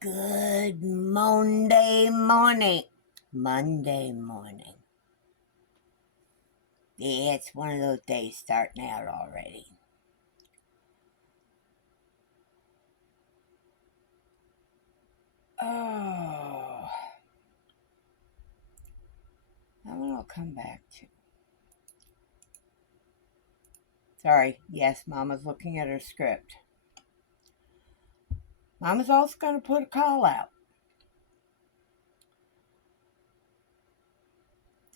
Good Monday morning. Monday morning. Yeah, it's one of those days starting out already. Oh, that one I'll come back to. Sorry, yes, Mama's looking at her script. Mama's also going to put a call out.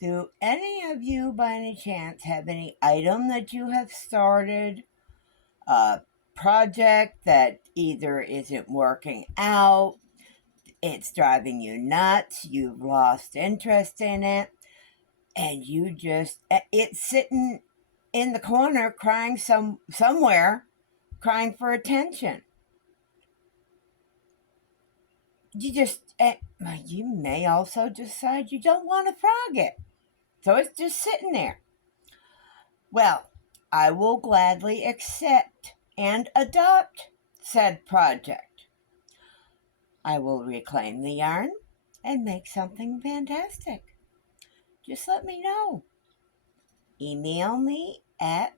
Do any of you, by any chance, have any item that you have started, a project that either isn't working out, it's driving you nuts, you've lost interest in it, and it's sitting in the corner crying somewhere, crying for attention. You may also decide you don't want to frog it, so it's just sitting there. Well, I will gladly accept and adopt said project. I will reclaim the yarn and make something fantastic. Just let me know. Email me at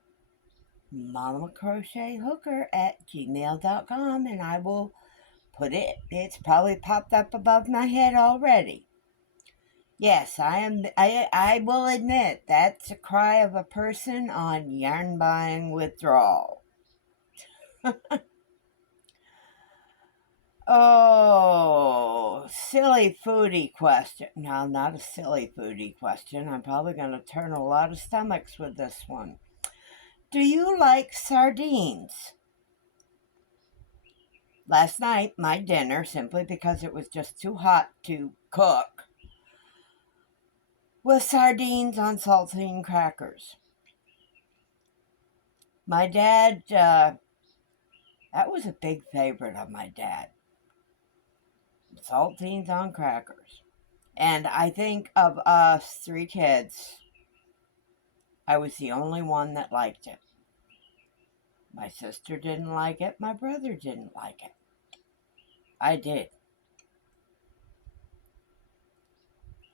mamacrochetHooker@gmail.com and I will put it. It's probably popped up above my head already. Yes, I will admit that's a cry of a person on yarn buying withdrawal. Oh, silly foodie question. No, not a silly foodie question. I'm probably going to turn a lot of stomachs with this one. Do you like sardines? Last night, my dinner, simply because it was just too hot to cook, was sardines on saltine crackers. My dad, that was a big favorite of my dad. Saltines on crackers. And I think of us three kids, I was the only one that liked it. My sister didn't like it. My brother didn't like it. I did.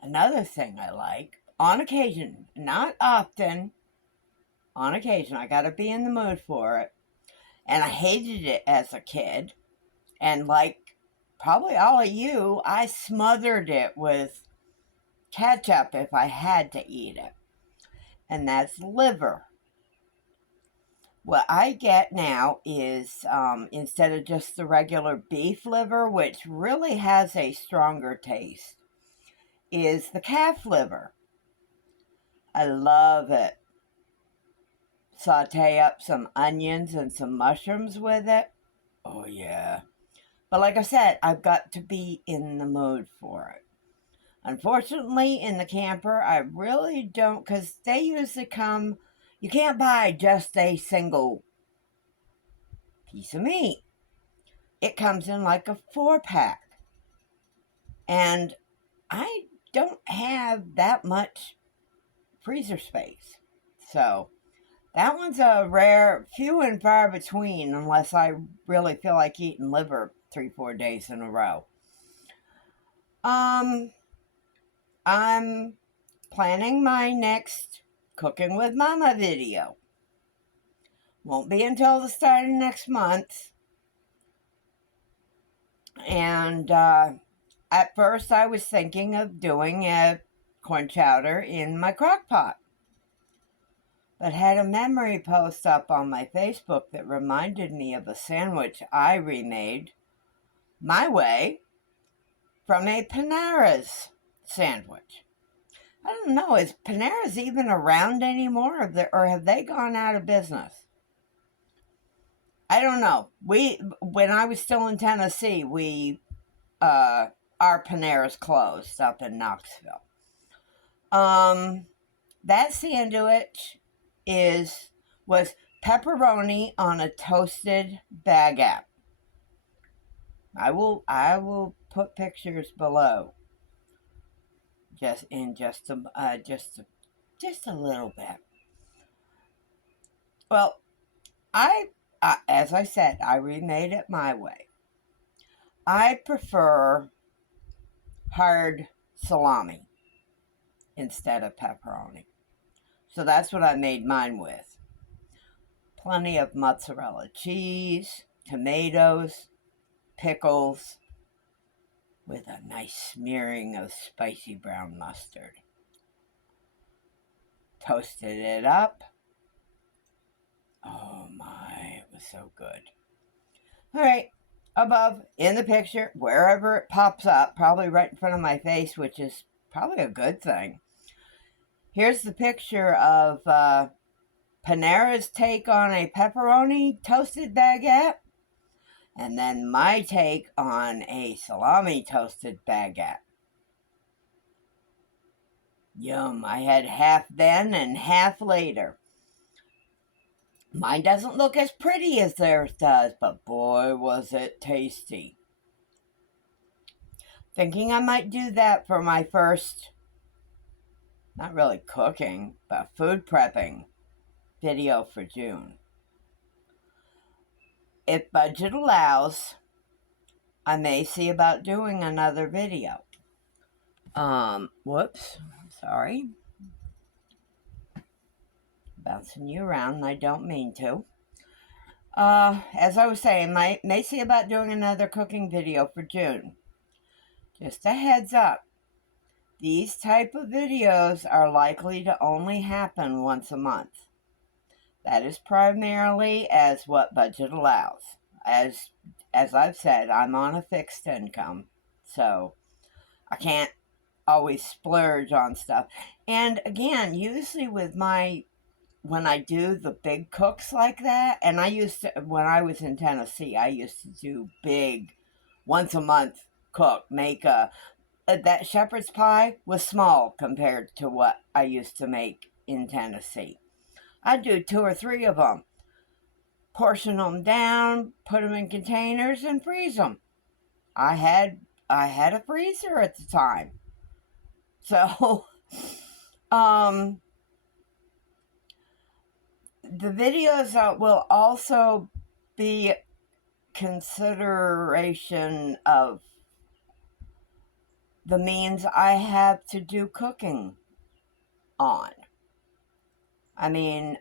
Another thing I like, on occasion, not often, on occasion, I gotta be in the mood for it. And I hated it as a kid. And like probably all of you, I smothered it with ketchup if I had to eat it. And that's liver. What I get now is instead of just the regular beef liver, which really has a stronger taste, is the calf liver. I love it. Saute up some onions and some mushrooms with it. Oh, yeah. But like I said, I've got to be in the mood for it. Unfortunately, in the camper, I really don't, because they usually come, you can't buy just a single piece of meat. It comes in like a 4-pack. And I don't have that much freezer space. So that one's a rare, few and far between, unless I really feel like eating liver 3-4 days in a row. I'm planning my next Cooking with Mama video. Won't be until the start of next month. And at first I was thinking of doing a corn chowder in my crock pot. But had a memory post up on my Facebook that reminded me of a sandwich I remade my way from a Panera's sandwich. I don't know, is Panera's even around anymore, or have they gone out of business? I don't know. When I was still in Tennessee, our Panera's closed up in Knoxville. That sandwich was pepperoni on a toasted baguette. I will put pictures below. Just a little bit. Well, as I said, I remade it my way. I prefer hard salami instead of pepperoni. So that's what I made mine with. Plenty of mozzarella cheese, tomatoes, pickles, with a nice smearing of spicy brown mustard. Toasted it up. Oh my, it was so good. All right, above in the picture, wherever it pops up, probably right in front of my face, which is probably a good thing. Here's the picture of Panera's take on a pepperoni toasted baguette, and then my take on a salami toasted baguette. Yum, I had half then and half later. Mine doesn't look as pretty as theirs does, but boy, was it tasty. Thinking I might do that for my first, not really cooking, but food prepping video for June. If budget allows, I may see about doing another video. Whoops, sorry. Bouncing you around, and I don't mean to. As I was saying, I may see about doing another cooking video for June. Just a heads up. These type of videos are likely to only happen once a month. That is primarily as what budget allows. As I've said, I'm on a fixed income, so I can't always splurge on stuff. And again, usually with when I do the big cooks like that, and when I was in Tennessee, I used to do big, once a month cook, make that shepherd's pie was small compared to what I used to make in Tennessee. I'd do 2 or 3 of them, portion them down, put them in containers, and freeze them. I had a freezer at the time. So, the videos will also be consideration of the means I have to do cooking on. I mean,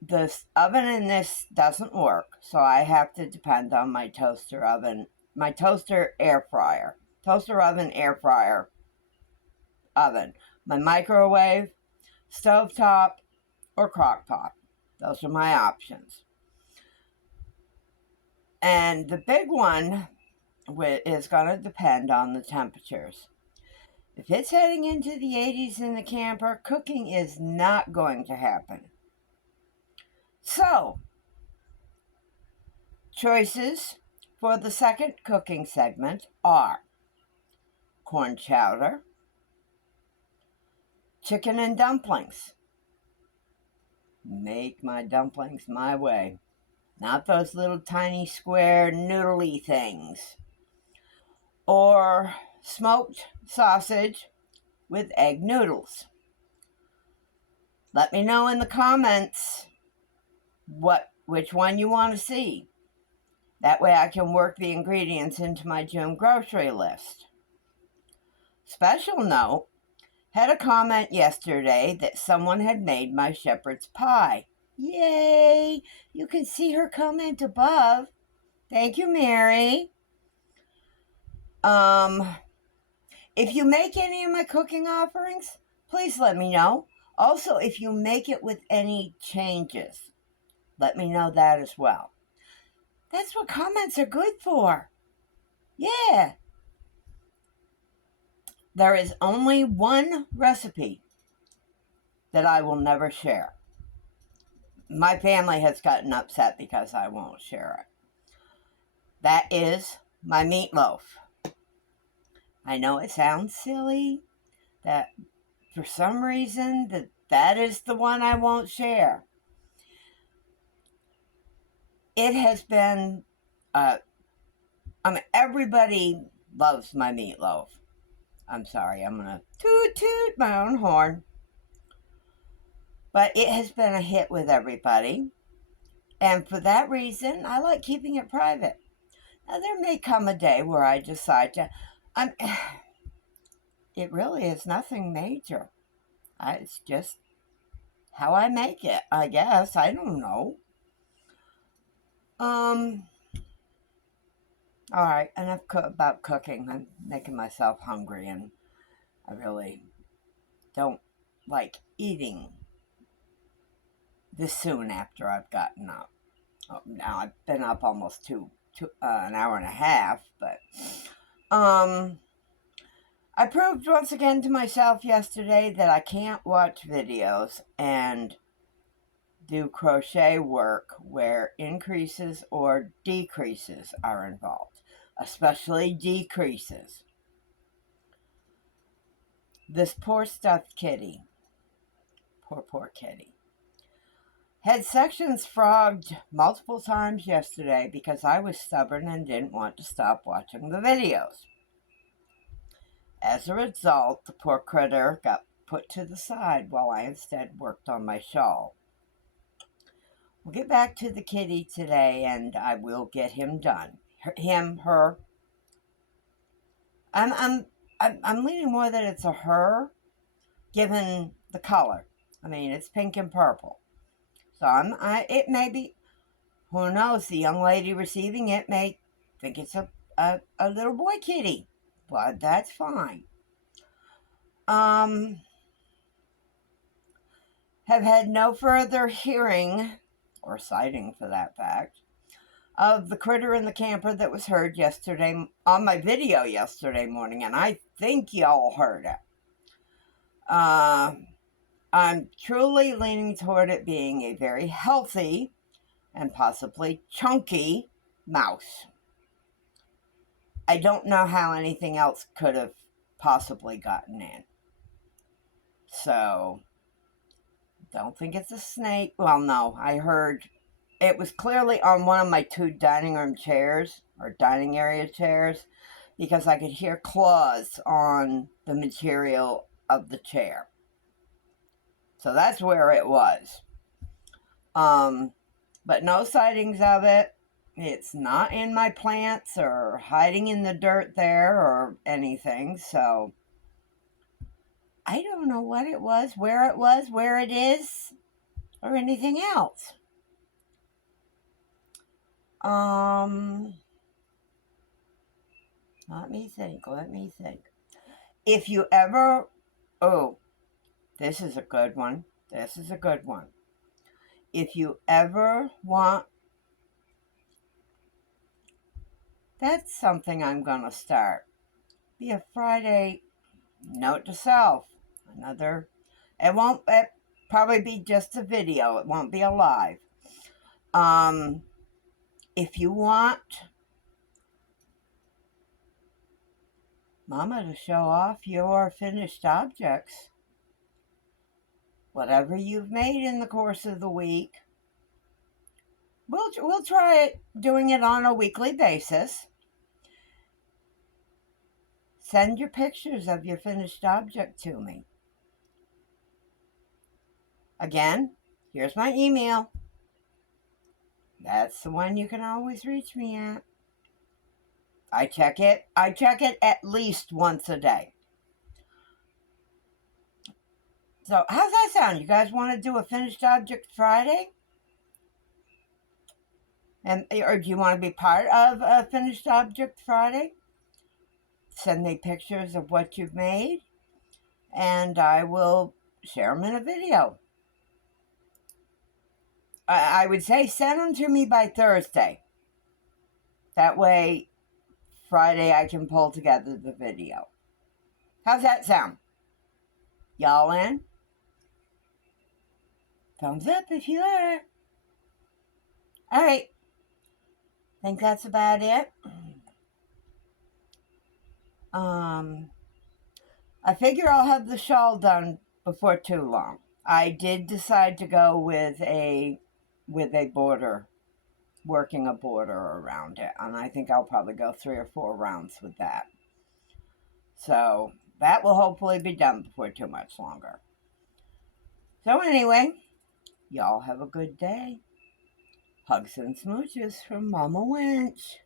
the oven in this doesn't work, so I have to depend on my toaster oven, my toaster air fryer, toaster oven, air fryer, oven, my microwave, stovetop, or crock pot. Those are my options. And the big one is going to depend on the temperatures. If it's heading into the 80s in the camper, cooking is not going to happen. So, choices for the second cooking segment are corn chowder, chicken and dumplings. Make my dumplings my way. Not those little tiny square noodly things. Or smoked sausage with egg noodles. Let me know in the comments which one you want to see. That way I can work the ingredients into my June grocery list. Special note, had a comment yesterday that someone had made my shepherd's pie. Yay! You can see her comment above. Thank you, Mary. If you make any of my cooking offerings, please let me know. Also, if you make it with any changes, let me know that as well. That's what comments are good for. Yeah. There is only one recipe that I will never share. My family has gotten upset because I won't share it. That is my meatloaf. I know it sounds silly that for some reason that is the one I won't share. It has been, everybody loves my meatloaf. I'm sorry, I'm going to toot my own horn. But it has been a hit with everybody. And for that reason, I like keeping it private. Now, there may come a day where I decide to. I'm. It really is nothing major. It's just how I make it, I guess. I don't know. Um. All right, enough about cooking. I'm making myself hungry, and I really don't like eating this soon after I've gotten up. Now I've been up almost an hour and a half, but I proved once again to myself yesterday that I can't watch videos and do crochet work where increases or decreases are involved, especially decreases. This poor stuffed kitty, poor kitty, had sections frogged multiple times yesterday because I was stubborn and didn't want to stop watching the videos. As a result, the poor critter got put to the side while I instead worked on my shawl. We'll get back to the kitty today and I will get him done. Her. I'm leaning more that it's a her, given the color. I mean, it's pink and purple. So it may be, who knows, the young lady receiving it may think it's a little boy kitty, but that's fine. Have had no further hearing, or sighting for that fact, of the critter in the camper that was heard yesterday on my video yesterday morning, and I think y'all heard it. I'm truly leaning toward it being a very healthy and possibly chunky mouse. I don't know how anything else could have possibly gotten in. So, don't think it's a snake. Well, no, I heard it was clearly on one of my two dining room chairs, or dining area chairs, because I could hear claws on the material of the chair. So that's where it was. But no sightings of it. It's not in my plants or hiding in the dirt there or anything. So I don't know what it was, where it is, or anything else. Let me think. If you ever, this is a good one. If you ever want, that's something I'm going to start. Be a Friday note to self. It probably be just a video. It won't be a live. If you want Mama to show off your finished objects, whatever you've made in the course of the week, we'll try doing it on a weekly basis. Send your pictures of your finished object to me. Again, here's my email. That's the one you can always reach me at. I check it at least once a day. So how's that sound? You guys want to do a finished object Friday? Or do you want to be part of a finished object Friday? Send me pictures of what you've made, and I will share them in a video. I would say send them to me by Thursday. That way, Friday I can pull together the video. How's that sound? Y'all in? Thumbs up if you are. All right. Think that's about it. I figure I'll have the shawl done before too long. I did decide to go with a border, working a border around it, and I think I'll probably go 3 or 4 rounds with that. So that will hopefully be done before too much longer. So anyway, y'all have a good day. Hugs and smooches from Mama Winch.